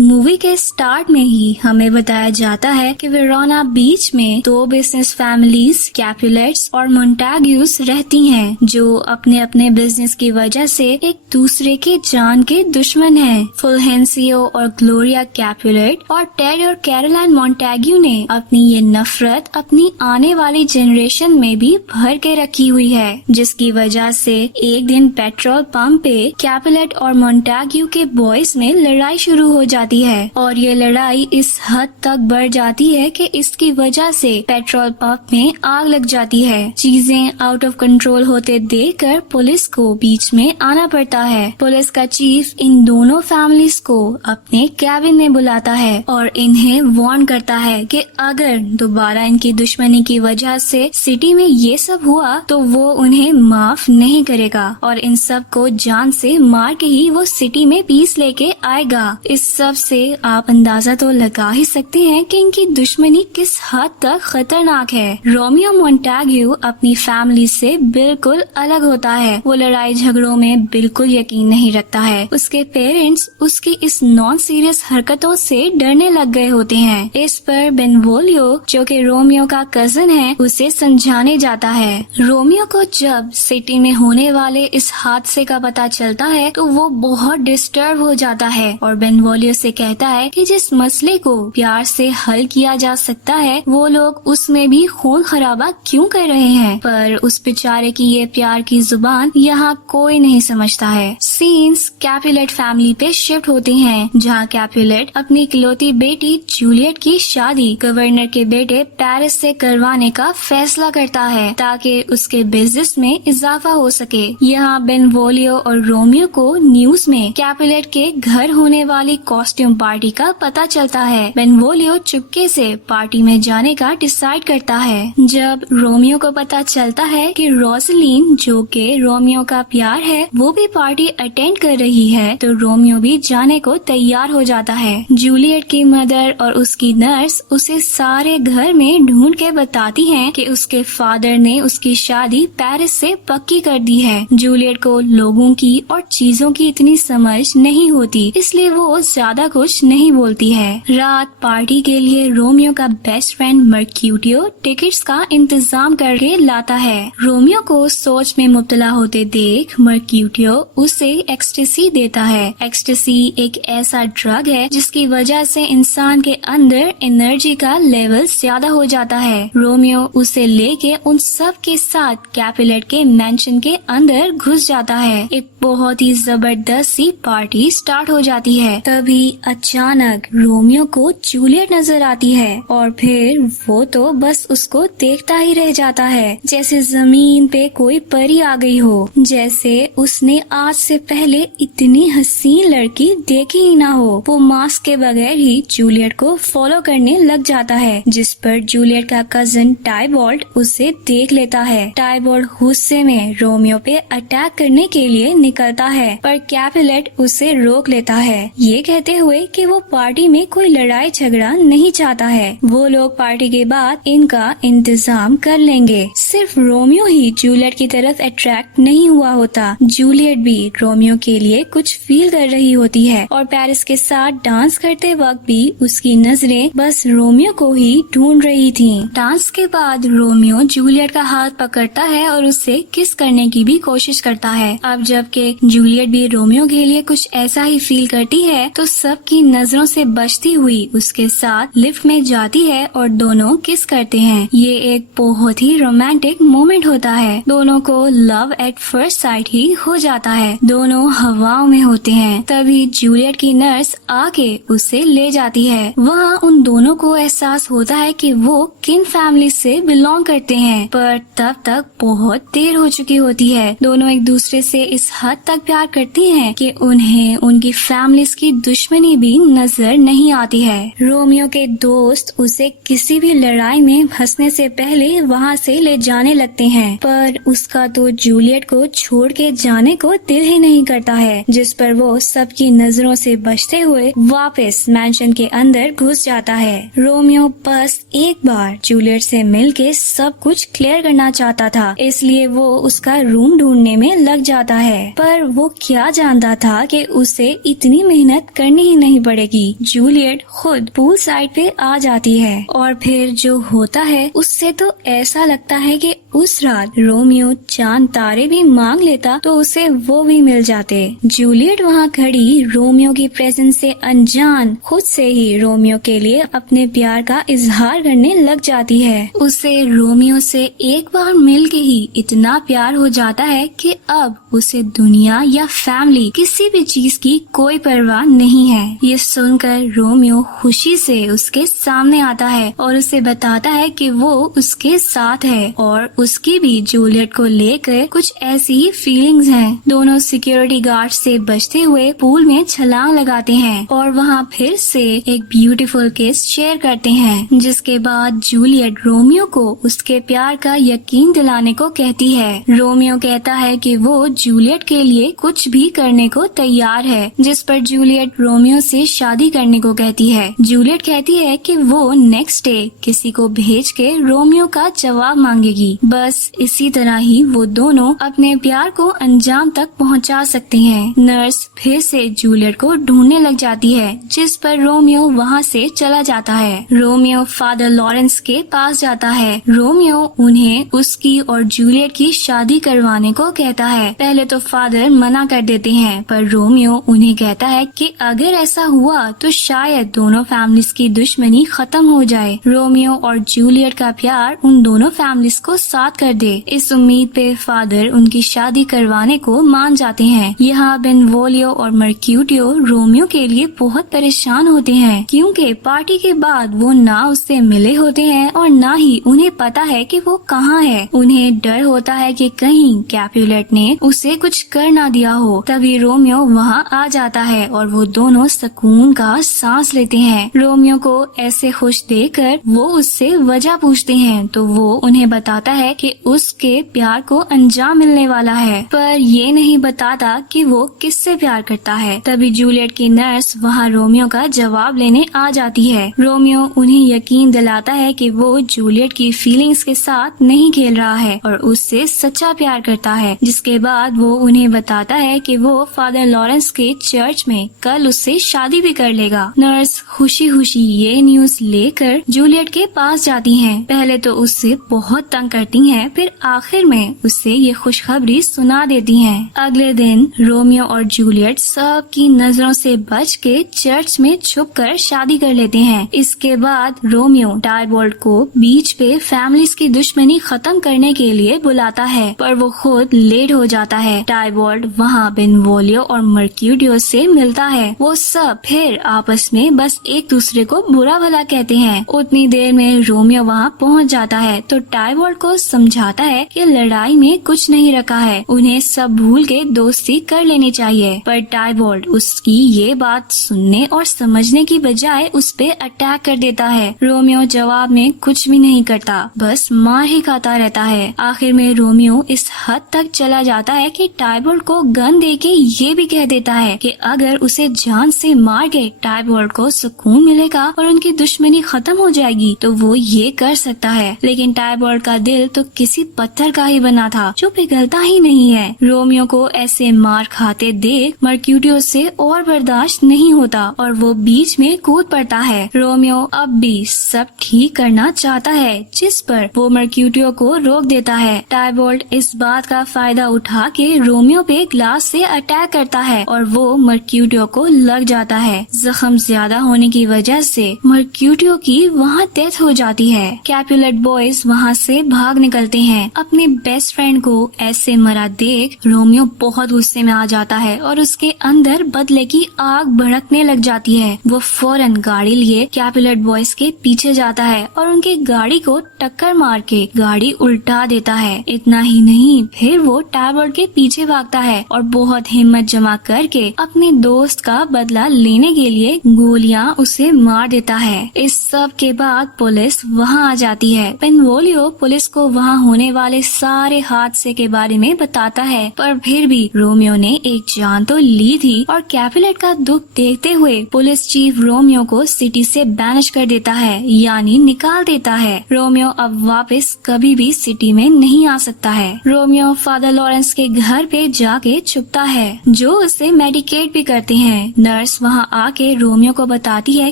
Movie के start में ही हमें बताया जाता है कि वेरोना बीच में दो बिजनेस फैमिलीज कैपुलेट्स और मोंटेग्यूज रहती हैं, जो अपने अपने बिजनेस की वजह से एक दूसरे के जान के दुश्मन हैं। फुलहेंसियो और ग्लोरिया कैपुलेट और टेड और कैरोलाइन मोंटेग्यू ने अपनी ये नफरत अपनी आने वाली जनरेशन में भी भर के रखी हुई है, जिसकी वजह से एक दिन पेट्रोल पंप पे कैपुलेट और मोंटेग्यू के बॉयज में लड़ाई शुरू हो जाती है और ये लड़ाई इस हद तक बढ़ जाती है कि इसकी वजह से पेट्रोल पंप में आग लग जाती है। चीजें आउट ऑफ कंट्रोल होते देखकर पुलिस को बीच में आना पड़ता है। पुलिस का चीफ इन दोनों फैमिलीज को अपने कैबिन में बुलाता है और इन्हें वार्न करता है कि अगर दोबारा इनकी दुश्मनी की वजह से सिटी में ये सब हुआ तो वो उन्हें माफ नहीं करेगा और इन सब को जान से मार के ही वो सिटी में पीस लेके आएगा। इस सब से आप अंदाजा तो लगा ही सकते हैं कि इनकी दुश्मनी किस हद तक खतरनाक है। रोमियो मोंटेग्यू अपनी फैमिली से बिल्कुल अलग होता है। वो लड़ाई झगड़ों में बिल्कुल यकीन नहीं रखता है। उसके पेरेंट्स उसकी इस नॉन सीरियस हरकतों से डरने लग गए होते हैं। इस पर बेनवोलियो, जो कि रोमियो का कजन है, उसे समझाने जाता है। रोमियो को जब सिटी में होने वाले इस हादसे का पता चलता है तो वो बहुत डिस्टर्ब हो जाता है और बेनवोलियो से कहता है कि जिस मसले को प्यार से हल किया जा सकता है वो लोग उसमें भी खून खराबा क्यों कर रहे हैं। पर उस बेचारे की ये प्यार की जुबान यहाँ कोई नहीं समझता है। सीन्स कैपुलेट फैमिली पे शिफ्ट होते हैं, जहाँ कैपुलेट अपनी इकलौती बेटी जूलियट की शादी गवर्नर के बेटे पेरिस से करवाने का फैसला करता है ताकि उसके बिजनेस में इजाफा हो सके। यहाँ बेनवोलियो और रोमियो को न्यूज में कैपुलेट के घर होने वाली कॉस्ट्यूम पार्टी का पता चलता है। बेनवोलियो चुपके से पार्टी में जाने का डिसाइड करता है। जब रोमियो को पता चलता है कि रोसलीन, जो कि रोमियो का प्यार है, वो भी पार्टी अटेंड कर रही है, तो रोमियो भी जाने को तैयार हो जाता है। जूलियट की मदर और उसकी नर्स उसे सारे घर में ढूंढ के बताती हैं कि उसके फादर ने उसकी शादी पेरिस से पक्की कर दी है। जूलियट को लोगों की और चीजों की इतनी समझ नहीं होती, इसलिए वो ज्यादा कुछ नहीं बोलती है। रात पार्टी के लिए रोमियो का बेस्ट फ्रेंड मर्क्यूटियो टिकट्स का इंतजाम करके लाता है। रोमियो को सोच में मुब्तला होते देख मर्क्यूटियो उसे एक्सटेसी देता है। एक्सटेसी एक ऐसा ड्रग है जिसकी वजह से इंसान के अंदर एनर्जी का लेवल ज्यादा हो जाता है। रोमियो उसे लेके उन सब के साथ कैपुलेट के मैंशन के अंदर घुस जाता है। एक बहुत ही जबरदस्त सी पार्टी स्टार्ट हो जाती है। तभी अचानक रोमियो को जूलियट नजर आती है और फिर वो तो बस उसको देखता ही रह जाता है, जैसे जमीन पे कोई परी आ गई हो, जैसे उसने आज से पहले इतनी हसीन लड़की देखी ही ना हो। वो मास्क के बगैर ही जूलियट को फॉलो करने लग जाता है, जिस पर जूलियट का कजन टाइबॉल्ट उसे देख लेता है। टाइबॉल्ट गुस्से में रोमियो पे अटैक करने के लिए निकलता है, पर कैपुलेट उसे रोक लेता है, ये कहते हुए कि वो पार्टी में कोई लड़ाई झगड़ा नहीं चाहता है। वो लोग पार्टी के बाद इनका इंतजाम कर लेंगे। सिर्फ रोमियो ही जूलियट की तरफ अट्रैक्ट नहीं हुआ होता। जूलियट भी रोमियो के लिए कुछ फील कर रही होती है और पेरिस के साथ डांस करते वक्त भी उसकी नजरें बस रोमियो को ही ढूंढ रही थीं। डांस के बाद रोमियो जूलियट का हाथ पकड़ता है और उससे किस करने की भी कोशिश करता है। अब जबकि जूलियट भी रोमियो के लिए कुछ ऐसा ही फील करती है तो सबकी नजरों से बचती हुई उसके साथ लिफ्ट में जाती है और दोनों किस करते हैं। ये एक बहुत ही रोमांटिक मोमेंट होता है। दोनों को लव एट फर्स्ट साइट ही हो जाता है। दोनों हवाओं में होते हैं। तभी जूलियट की नर्स आके उसे ले जाती है। वहाँ उन दोनों को एहसास होता है कि वो किन फैमिली से बिलोंग करते हैं, पर तब तक बहुत देर हो चुकी होती है। दोनों एक दूसरे से इस हद तक प्यार करती हैं कि उन्हें उनकी फैमिलीज की दुश्मनी भी नजर नहीं आती है। रोमियो के दोस्त उसे किसी भी लड़ाई में फंसने से पहले वहाँ से ले जाने लगते हैं, पर उसका तो जूलियट को छोड़ के जाने को दिल ही नहीं करता है, जिस पर वो सबकी नजरों से बचते हुए वापस मैंशन के अंदर घुस जाता है। रोमियो बस एक बार जूलियट से मिलके सब कुछ क्लियर करना चाहता था, इसलिए वो उसका रूम ढूंढने में लग जाता है, पर वो क्या जानता था कि उसे इतनी मेहनत करनी ही नहीं पड़ेगी। जूलियट खुद पूल साइड पे आ जाती है और फिर जो होता है उससे तो ऐसा लगता है कि उस रात रोमियो चांद तारे भी मांग लेता तो उसे वो भी मिल जाते। जूलियट वहाँ खड़ी रोमियो की प्रेजेंस से अनजान खुद से ही रोमियो के लिए अपने प्यार का इजहार करने लग जाती है। उसे रोमियो से एक बार मिल के ही इतना प्यार हो जाता है कि अब उसे दुनिया या फैमिली किसी भी चीज की कोई परवाह नहीं है। ये सुनकर रोमियो खुशी से उसके सामने आता है और उसे बताता है कि वो उसके साथ है और उसकी भी जूलियट को लेकर कुछ ऐसी ही फीलिंग्स हैं। दोनों सिक्योरिटी गार्ड से बचते हुए पूल में छलांग लगाते हैं और वहाँ फिर से एक ब्यूटीफुल किस शेयर करते हैं, जिसके बाद जूलियट रोमियो को उसके प्यार का यकीन दिलाने को कहती है। रोमियो कहता है कि वो जूलियट के लिए कुछ भी करने को तैयार है, जिस पर जूलियट रोमियो से शादी करने को कहती है। जूलियट कहती है कि वो नेक्स्ट डे किसी को भेज के रोमियो का जवाब मांगेगी। बस इसी तरह ही वो दोनों अपने प्यार को अंजाम तक पहुंचा सकते हैं। नर्स फिर से जूलियट को ढूंढने लग जाती है, जिस पर रोमियो वहां से चला जाता है। रोमियो फादर लॉरेंस के पास जाता है। रोमियो उन्हें उसकी और जूलियट की शादी करवाने को कहता है। पहले तो फादर मना कर देते हैं, पर रोमियो उन्हें कहता है कि अगर ऐसा हुआ तो शायद दोनों फैमिलीज की दुश्मनी खत्म हो जाए। रोमियो और जूलियट का प्यार उन दोनों फैमिलीज को साथ कर दे। इस उम्मीद पे फादर उनकी शादी करवाने को मान जाते हैं। यहाँ बेनवोलियो और मर्क्यूटियो रोमियो के लिए बहुत परेशान होते हैं, क्योंकि पार्टी के बाद वो ना उससे मिले होते हैं और ना ही उन्हें पता है कि वो कहाँ है। उन्हें डर होता है कि कहीं कैपुलेट ने उसे कुछ कर ना दिया हो। तभी रोमियो वहाँ आ जाता है और वो दोनों सुकून का सांस लेते हैं। रोमियो को ऐसे खुश देखकर वो उससे वजह पूछते हैं, तो वो उन्हें बताता है कि उसके प्यार को अंजाम मिलने वाला है, पर ये नहीं बताता कि वो किससे प्यार करता है। तभी जूलियट की नर्स वहाँ रोमियो का जवाब लेने आ जाती है। रोमियो उन्हें यकीन दिलाता है कि वो जूलियट की फीलिंग्स के साथ नहीं खेल रहा है और उससे सच्चा प्यार करता है। जिसके बाद वो उन्हें बताता है कि वो फादर लॉरेंस के चर्च में कल उससे शादी भी कर लेगा। नर्स खुशी खुशी ये न्यूज लेकर जूलियट के पास जाती हैं। पहले तो उससे बहुत तंग करती हैं, फिर आखिर में उससे ये खुशखबरी सुना देती हैं। अगले दिन रोमियो और जूलियट सबकी नजरों से बच के चर्च में छुपकर शादी कर लेते हैं। इसके बाद रोमियो टाइबॉल्ट को बीच पे फैमिलीज की दुश्मनी खत्म करने के लिए बुलाता है, पर वो खुद लेट हो जाता है। टाइबॉल्ट वहाँ बेनवोलियो और मर्क्यूटियो से मिलता है। वो सब फिर आपस में बस एक दूसरे को बुरा भला कहते हैं। उतनी देर में रोमियो वहाँ पहुँच जाता है तो टाइबॉल्ट को समझाता है कि लड़ाई में कुछ नहीं रखा है, उन्हें सब भूल के दोस्ती कर लेनी चाहिए। पर टाइबॉल्ट उसकी ये बात सुनने और समझने की बजाय उस पे अटैक कर देता है। रोमियो जवाब में कुछ भी नहीं करता, बस मार ही खाता रहता है। आखिर में रोमियो इस हद तक चला जाता है कि टाइबॉल्ट को गन देके ये भी कह देता है कि अगर उसे जान से मार के टाइबॉल्ट को सुकून मिलेगा और उनकी दुश्मनी खत्म हो जाएगी तो वो ये कर सकता है। लेकिन टाइबॉल्ट का दिल तो किसी पत्थर का ही बना था जो पिघलता ही नहीं है। रोमियो को ऐसे मार खाते देख मर्क्यूटियो से और बर्दाश्त नहीं होता और वो बीच में कूद पड़ता है। रोमियो अब भी सब ठीक करना चाहता है, जिस पर वो मर्क्यूटियो को रोक देता है। टाइबॉल्ट इस बात का फायदा उठा के रोमियो पे ग्लास से अटैक करता है और वो मर्क्यूटियो को लग जाता है। जख्म ज्यादा होने की वजह से मर्क्यूटियो की वहाँ डेथ हो जाती है। कैपुलेट बॉयज वहाँ से भाग निकलते हैं। अपने बेस्ट फ्रेंड को ऐसे मरा देख रोमियो बहुत गुस्से में आ जाता है और उसके अंदर बदले की आग भड़कने लग जाती है। वो फौरन गाड़ी लिए कैपुलेट बॉयज के पीछे जाता है और उनकी गाड़ी को टक्कर मार के गाड़ी उल्टा देता है। इतना ही नहीं, फिर वो टाइबॉल्ट के पीछे भागता है और बहुत हिम्मत जमा करके अपने दोस्त का बदला लेने के लिए गोलियां उसे मार देता है। इस सब के बाद पुलिस वहाँ आ जाती है। बेनवोलियो पुलिस को वहाँ होने वाले सारे हादसे के बारे में बताता है, पर फिर भी रोमियो ने एक जान तो ली थी और कैपुलेट का दुख देखते हुए पुलिस चीफ रोमियो को सिटी से बैनिश कर देता है, यानी निकाल देता है। रोमियो अब वापस कभी भी सिटी में नहीं आ सकता है। रोमियो फादर लॉरेंस के घर पे जाके छुपता है, जो उसे मेडिकेट भी करते हैं। नर्स वहाँ आके रोमियो को बताती है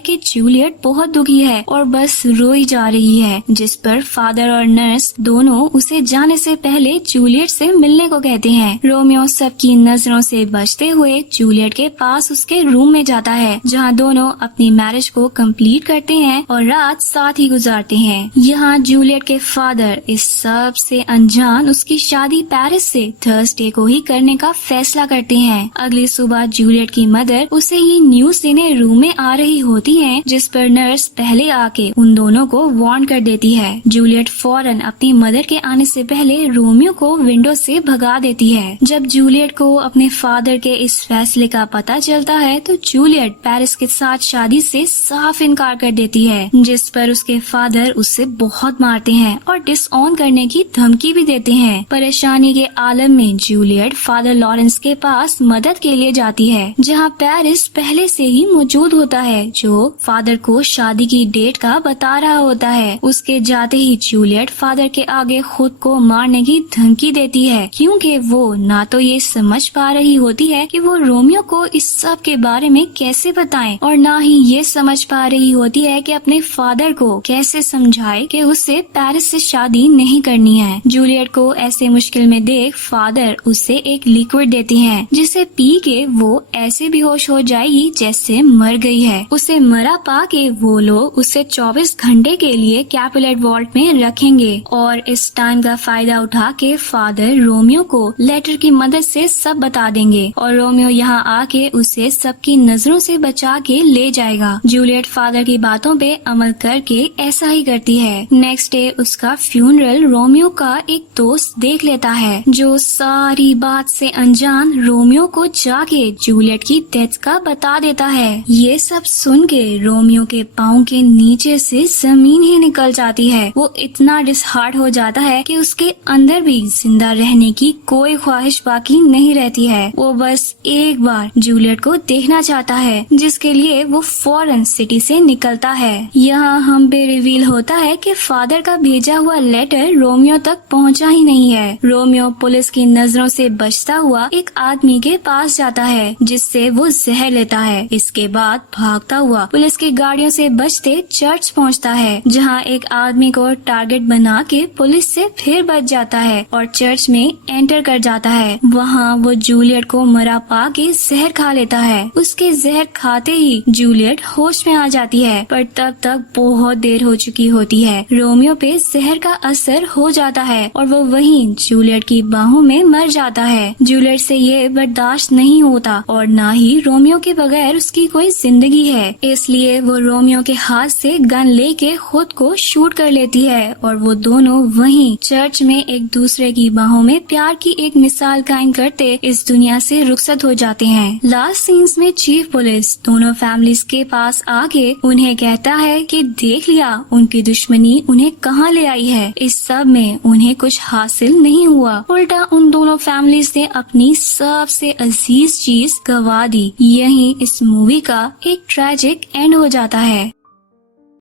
कि जूलियट बहुत दुखी है और बस रोई जा रही है, जिस पर फादर और नर्स दोनों उसे जाने से पहले जूलियट से मिलने को कहते हैं। रोमियो सबकी नजरों से बचते हुए जूलियट के पास उसके रूम में जाता है, जहाँ दोनों अपनी मैरिज को कंप्लीट करते हैं और रात साथ ही गुजारते हैं। यहाँ जूलियट के फादर इस सब से अनजान उसकी शादी पेरिस से थर्सडे को ही करने का फैसला करते हैं। अगली सुबह जूलियट की मदर उसे ही न्यूज देने रूम में आ रही होती है, जिस पर नर्स पहले आके उन दोनों को वार्न कर देती है। जूलियट फौरन अपनी मदर के आने से पहले रोमियो को विंडो से भगा देती है। जब जूलियट को अपने फादर के इस फैसले का पता चलता है तो जूलियट पेरिस के साथ शादी से साफ इनकार कर देती है, जिस पर उसके फादर उससे बहुत मारते हैं और डिसऑन करने की धमकी भी देते हैं। परेशानी के आलम में जूलियट फादर लॉरेंस के पास मदद के लिए जाती है, जहां पेरिस पहले से ही मौजूद होता है, जो फादर को शादी की डेट का बता रहा होता है। उसके जाते ही जूलियट फादर के आगे खुद को मारने की धमकी देती है, क्योंकि वो ना तो ये समझ पा रही होती है कि वो रोमियो को इस सब के बारे में कैसे बताएं और ना ही ये समझ पा रही होती है कि अपने फादर को कैसे समझाए कि उसे पेरिस से शादी नहीं करनी है। जूलियट को ऐसे मुश्किल में देख फादर उसे एक लिक्विड देते हैं, जिसे पी के वो ऐसे बेहोश हो जाएगी जैसे मर गई है। उसे मरा पा के वो लोग उसे 24 घंटे के लिए कैपुलेट वॉल्ट में रखेंगे और इस टाइम का फायदा उठा के फादर रोमियो को लेटर की मदद से सब बता देंगे और रोमियो यहाँ आके उसे सबकी नजरों से बचा के ले जाएगा। जूलियट फादर की बातों पे अमल करके ऐसा ही करती है। नेक्स्ट डे उसका फ्यूनरल रोमियो का एक दोस्त देख लेता है, जो सारी बात से अनजान रोमियो को जाके जूलियट की डेथ का बता देता है। ये सब सुन के रोमियो के पाँव के नीचे से जमीन ही निकल जाती है। वो इतना डिसहार्ट हो जाता है कि उसके अंदर भी जिंदा रहने की कोई ख्वाहिश बाकी नहीं रहती है। वो बस एक बार जूलियट को देखना चाहता है, जिसके लिए वो फौरन सिटी से निकलता है। यहाँ हम पे रिवील होता है कि फादर का भेजा हुआ लेटर रोमियो तक पहुँचा ही नहीं है। रोमियो पुलिस की नजरों से बचता हुआ एक आदमी के पास जाता है, जिससे वो जहर लेता है। इसके बाद भागता हुआ पुलिस की गाड़ियों से बचते चर्च पहुंचता है, जहां एक आदमी को टारगेट बना के पुलिस से फिर बच जाता है और चर्च में एंटर कर जाता है। वहां वो जूलियट को मरा पा के जहर खा लेता है। उसके जहर खाते ही जूलियट होश में आ जाती है, पर तब तक बहुत देर हो चुकी होती है। रोमियो पे जहर का असर हो जाता है और वो वहीं जूलियट की बाहों में मर जाता है। जूलियट से ये बर्दाश्त नहीं होता और ना ही रोमियो के बगैर उसकी कोई जिंदगी है, इसलिए वो रोमियो के हाथ से गन लेके खुद को शूट कर लेती है और वो दोनों वहीं चर्च में एक दूसरे की बाहों में प्यार की एक मिसाल कायम करते इस दुनिया से रुखसत हो जाते हैं। लास्ट सीन्स में चीफ पुलिस दोनों फैमिलीज के पास आके उन्हें कहता है कि देख लिया उनकी दुश्मनी उन्हें कहाँ ले आई है। इस सब में उन्हें कुछ हासिल नहीं हुआ, उल्टा उन दोनों फैमिलीज ने अपनी सबसे अजीज चीज गवा दी। यही इस मूवी का एक ट्रेजिक एंड हो जाता है।